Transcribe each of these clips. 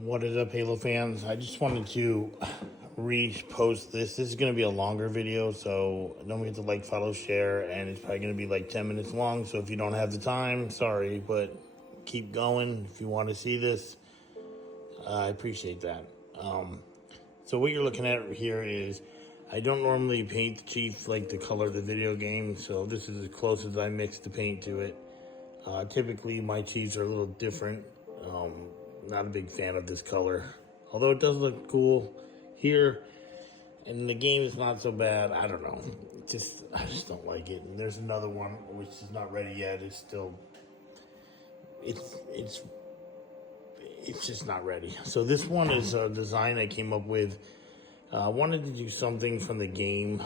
What is up, Halo fans? I just wanted to repost this. This is going to be a longer video, so don't forget to like, follow, share, and it's probably going to be like 10 minutes long. So if you don't have the time, sorry, but keep going. If you want to see this, I appreciate that. So what you're looking at here is, I don't normally paint the Chief like the color of the video game, so this is as close as I mix the paint to it. Typically, my Chiefs are a little different. Not a big fan of this color, although it does look cool here, and the game is not so bad. I don't know, I just don't like it. And there's another one which is not ready yet. It's still, it's just not ready. So this one is a design I came up with. I wanted to do something from the game.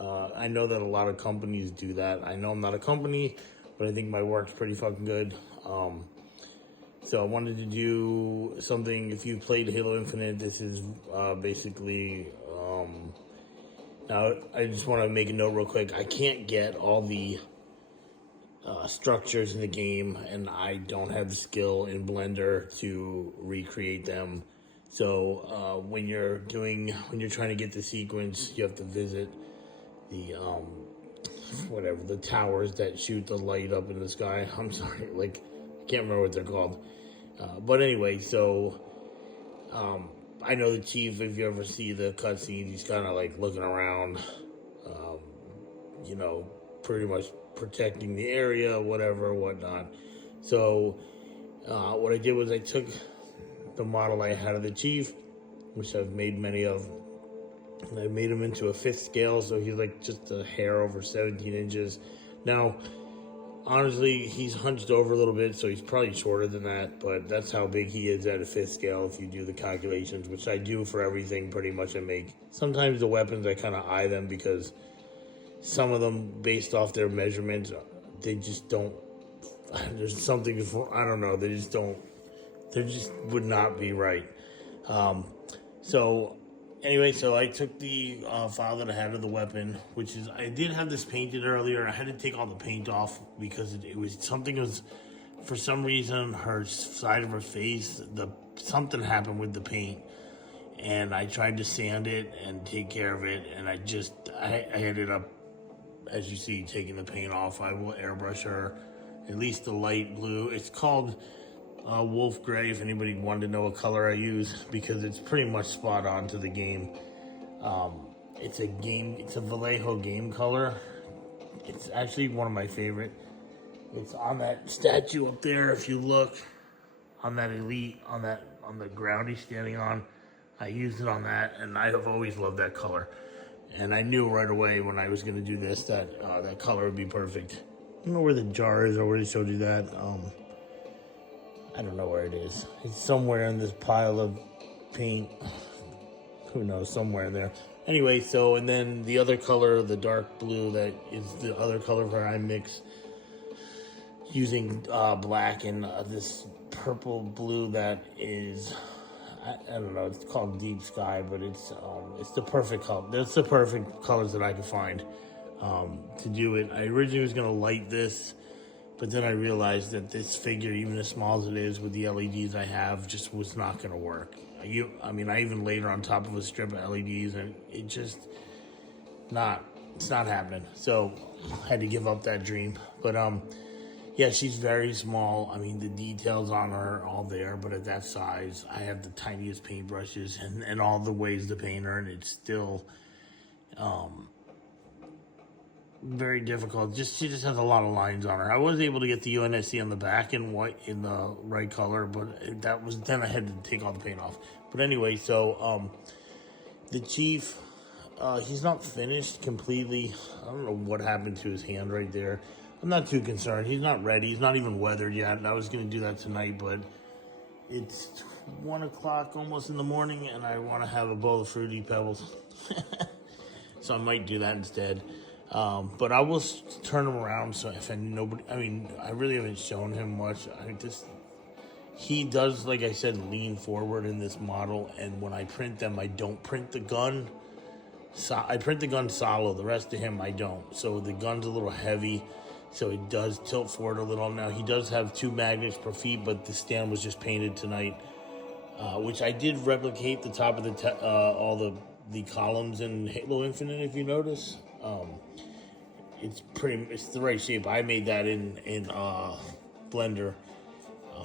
I know that a lot of companies do that. I know I'm not a company, but I think my work's pretty fucking good. So I wanted to do something. If you played Halo Infinite, this is basically, now I just want to make a note real quick. I can't get all the structures in the game, and I don't have the skill in Blender to recreate them. So when you're trying to get the sequence, you have to visit the the towers that shoot the light up in the sky. I'm sorry, I can't remember what they're called. But anyway, so I know the Chief, if you ever see the cutscenes, he's kind of like looking around, pretty much protecting the area, whatnot. So what I did was I took the model I had of the Chief, which I've made many of, and I made him into a 5th scale, so he's like just a hair over 17 inches. Now, honestly, he's hunched over a little bit, so he's probably shorter than that, but that's how big he is at a 5th scale if you do the calculations, which I do for everything pretty much I make. Sometimes the weapons, I kind of eye them because some of them, based off their measurements, they just don't, there's something, I don't know, they just would not be right. So anyway, so I took the file that I had of the weapon, which is, I did have this painted earlier. I had to take all the paint off because for some reason, her side of her face, something happened with the paint. And I tried to sand it and take care of it. And I ended up, as you see, taking the paint off. I will airbrush her, at least the light blue. It's called Wolf Gray, if anybody wanted to know what color I use, because it's pretty much spot on to the game. It's a Vallejo game color. It's actually one of my favorite. It's on that statue up there. If you look on that Elite, on the ground he's standing on, I used it on that, and I have always loved that color. And I knew right away when I was going to do this that that color would be perfect. I don't know where the jar is. I already showed you that. I don't know where it is. It's somewhere in this pile of paint. Who knows, somewhere in there. Anyway, so, and then the other color, the dark blue, that is the other color where I mix using black and this purple blue that is, I don't know, it's called Deep Sky, but it's the perfect color. That's the perfect colors that I could find to do it. I originally was going to light this, but then I realized that this figure, even as small as it is with the LEDs I have, just was not going to work. I even laid her on top of a strip of LEDs, and it's not happening. So I had to give up that dream. But yeah, she's very small. I mean, the details on her are all there, but at that size, I have the tiniest paintbrushes and all the ways to paint her, and it's still very difficult. She just has a lot of lines on her. I was able to get the UNSC on the back in white, in the right color, but then I had to take all the paint off. But anyway, so the Chief, he's not finished completely. I don't know what happened to his hand right there. I'm not too concerned. He's not ready. He's not even weathered yet. I was going to do that tonight, but it's 1 o'clock almost in the morning, and I want to have a bowl of Fruity Pebbles. So I might do that instead. But I will turn him around, so if I really haven't shown him much. He does, like I said, lean forward in this model, and when I print them, I don't print the gun. So I print the gun solid. The rest of him, I don't. So the gun's a little heavy, so it does tilt forward a little. Now, he does have 2 magnets per feet, but the stand was just painted tonight. which I did replicate the top of all the columns in Halo Infinite. If you notice, it's the right shape. I made that in Blender.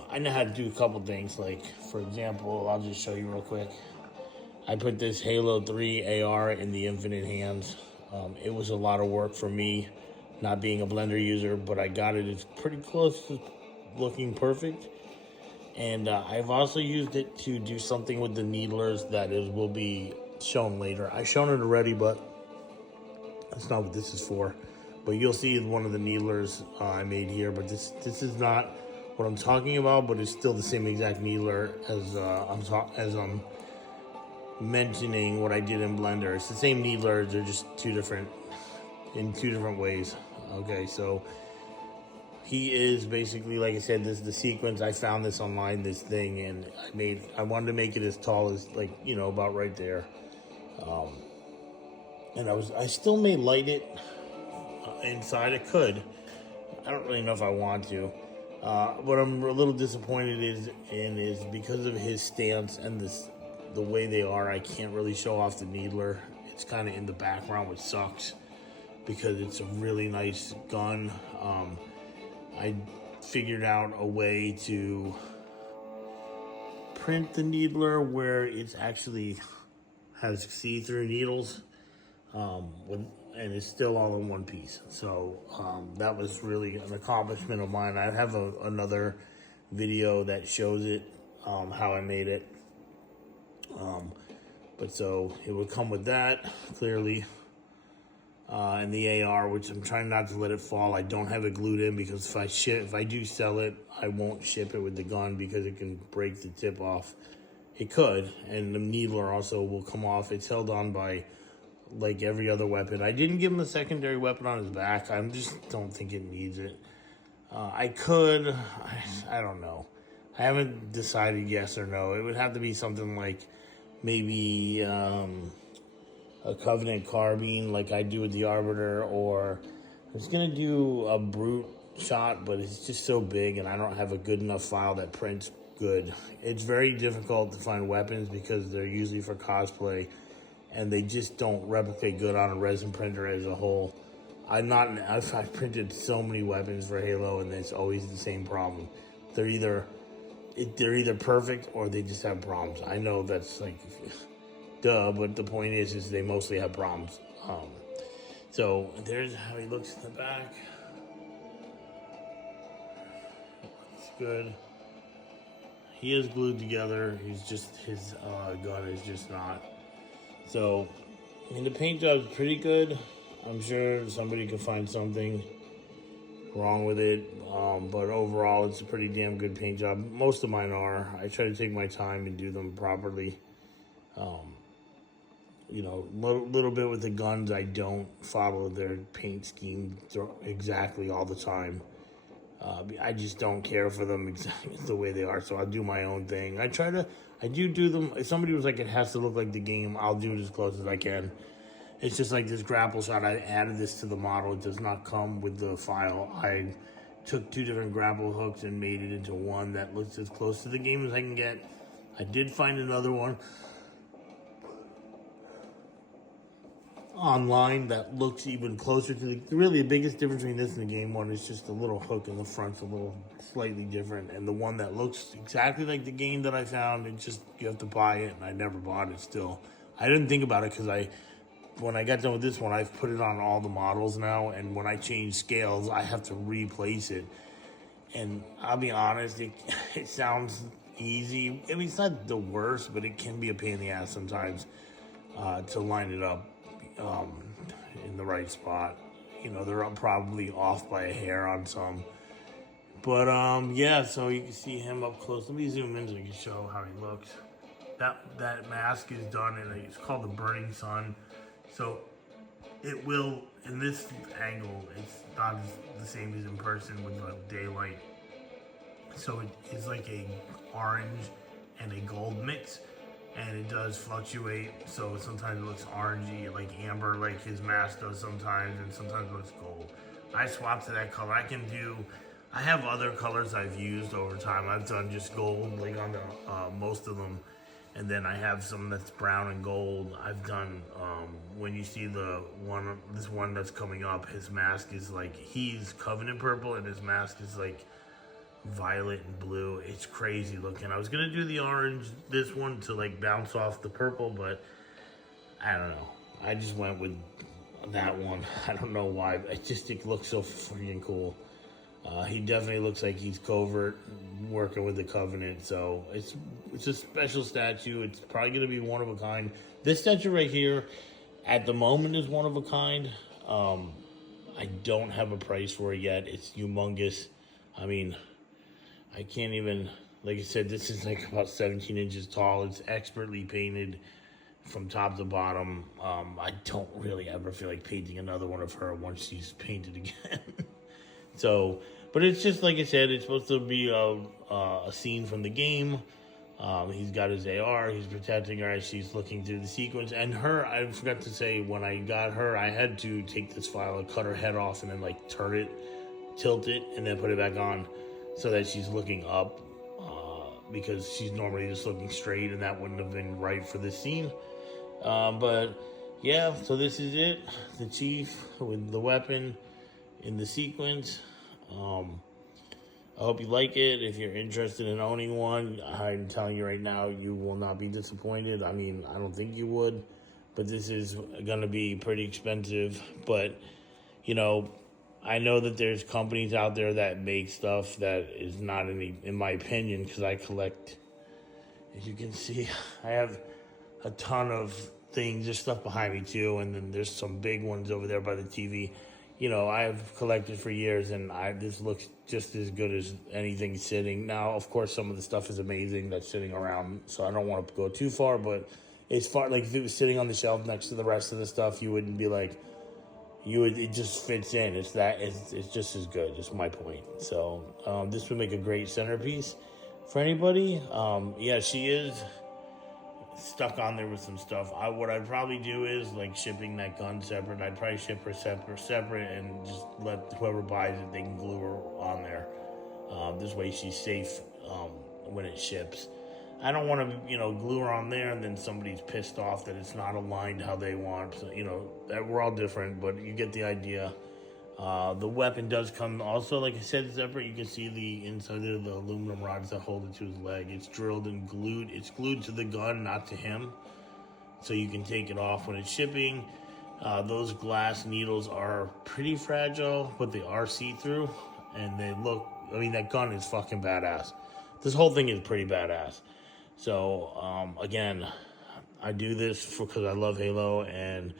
I know how to do a couple things. Like, for example, I'll just show you real quick. I put this Halo 3 AR in the Infinite hands. It was a lot of work for me, not being a Blender user, but I got it. It's pretty close to looking perfect. And I've also used it to do something with the needlers that will be shown later. I've shown it already, but that's not what this is for. But you'll see one of the needlers I made here, but this is not what I'm talking about, but it's still the same exact needler as I'm mentioning what I did in Blender. It's the same needlers, they're just in two different ways. Okay, so he is basically, like I said, this is the sequence. I found this online, this thing, and I wanted to make it as tall as, like, about right there. And I still may light it inside. I could. I don't really know if I want to. What I'm a little disappointed is because of his stance and the way they are, I can't really show off the needler. It's kind of in the background, which sucks because it's a really nice gun. I figured out a way to print the needler where it's actually has see-through needles, and it's still all in one piece. So that was really an accomplishment of mine. I have another video that shows it, how I made it. But so it would come with that, clearly. And the AR, which I'm trying not to let it fall. I don't have it glued in because if I do sell it, I won't ship it with the gun because it can break the tip off. It could, and the needler also will come off. It's held on by like every other weapon. I didn't give him a secondary weapon on his back. I just don't think it needs it. I could, I don't know. I haven't decided yes or no. It would have to be something like maybe a Covenant carbine like I do with the Arbiter, or I was gonna do a brute shot, but it's just so big and I don't have a good enough file that prints good. It's very difficult to find weapons because they're usually for cosplay and they just don't replicate good on a resin printer as a whole. I've printed so many weapons for Halo and it's always the same problem. They're either perfect or they just have problems. I know that's like duh, but the point is they mostly have problems. So there's how he looks in the back. Looks good. He is glued together. His gun is just not. So, I mean, the paint job is pretty good. I'm sure somebody could find something wrong with it. But overall, it's a pretty damn good paint job. Most of mine are. I try to take my time and do them properly. Little bit with the guns, I don't follow their paint scheme exactly all the time. I just don't care for them exactly the way they are, so I'll do my own thing. I do them. If somebody was like, it has to look like the game, I'll do it as close as I can. It's just like this grapple shot. I added this to the model. It does not come with the file. I took two different grapple hooks and made it into one that looks as close to the game as I can get. I did find another one online that looks even closer to the biggest difference between this and the game one is just the little hook in the front's a little slightly different, and the one that looks exactly like the game that I found, you have to buy it, and I never bought it still. I didn't think about it because when I got done with this one, I've put it on all the models now, and when I change scales, I have to replace it. And I'll be honest, it sounds easy. I mean, it's not the worst, but it can be a pain in the ass sometimes to line it up in the right spot. They're probably off by a hair on some. But yeah, so you can see him up close. Let me zoom in so you can show how he looks. That mask is done and it's called the Burning Sun. So it will, in this angle, it's not the same as in person with the daylight. So it is like a orange and a gold mix, and it does fluctuate. So sometimes it looks orangey, like amber, like his mask does sometimes, and sometimes it looks gold. I swapped to that color. I have other colors I've used over time. I've done just gold, like on the most of them. And then I have some that's brown and gold. I've done, when you see this one that's coming up, his mask is like, he's Covenant purple and his mask is like violet and blue. It's crazy looking. I was gonna do the orange, this one, to like bounce off the purple, but I don't know. I just went with that one. I don't know why. It looks so freaking cool. He definitely looks like he's covert, working with the Covenant. So it's a special statue. It's probably gonna be one of a kind. This statue right here, at the moment, is one of a kind. I don't have a price for it yet. It's humongous. I mean, I can't even, like I said, this is like about 17 inches tall. It's expertly painted from top to bottom. I don't really ever feel like painting another one of her once she's painted again. So, but it's just like I said, it's supposed to be a scene from the game. He's got his AR, he's protecting her as she's looking through the sequence. And her, I forgot to say, when I got her, I had to take this file and cut her head off and then like turn it, tilt it, and then put it back on so that she's looking up, because she's normally just looking straight, and that wouldn't have been right for this scene. But yeah, so this is it. The Chief with the weapon in the sequence. I hope you like it. If you're interested in owning one, I'm telling you right now, you will not be disappointed. I mean, I don't think you would, but this is going to be pretty expensive. But, you know, I know that there's companies out there that make stuff that is not in my opinion, because I collect, as you can see, I have a ton of things. There's stuff behind me too, and then there's some big ones over there by the TV. You know, I've collected for years, and this looks just as good as anything sitting. Now, of course, some of the stuff is amazing that's sitting around, so I don't want to go too far, but it's far, like if it was sitting on the shelf next to the rest of the stuff, you wouldn't be like, it just fits in. It's just as good, is my point. So, this would make a great centerpiece for anybody. Yeah, she is stuck on there with some stuff. What I'd probably do is like shipping that gun separate. I'd probably ship her separate and just let whoever buys it, they can glue her on there. This way she's safe when it ships. I don't want to, glue her on there and then somebody's pissed off that it's not aligned how they want. So, that we're all different, but you get the idea. The weapon does come also, like I said, separate. You can see the inside of the aluminum rods that hold it to his leg. It's drilled and glued. It's glued to the gun, not to him. So you can take it off when it's shipping. Those glass needles are pretty fragile, but they are see-through. And they look, that gun is fucking badass. This whole thing is pretty badass. So, again, I do this because I love Halo, and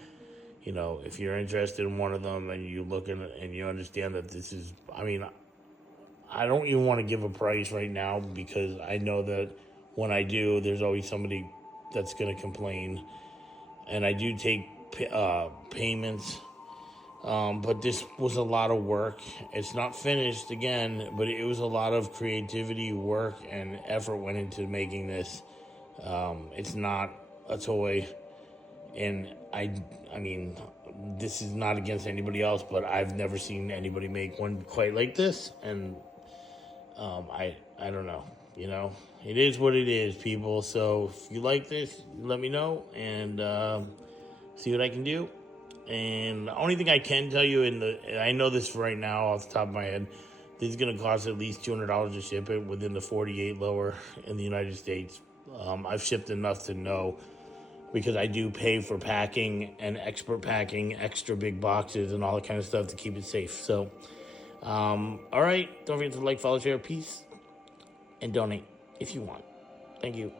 if you're interested in one of them and you look in and you understand that this is, I don't even want to give a price right now, because I know that when I do, there's always somebody that's going to complain. And I do take payments, but this was a lot of work. It's not finished again, but it was a lot of creativity, work, and effort went into making this. It's not a toy. And this is not against anybody else, but I've never seen anybody make one quite like this. And I don't know, it is what it is, people. So if you like this, let me know and see what I can do. And the only thing I can tell you, I know this right now off the top of my head, this is going to cost at least $200 to ship it within the 48 lower in the United States. I've shipped enough to know, because I do pay for packing and expert packing, extra big boxes and all that kind of stuff to keep it safe. So, all right. Don't forget to like, follow, share, peace, and donate if you want. Thank you.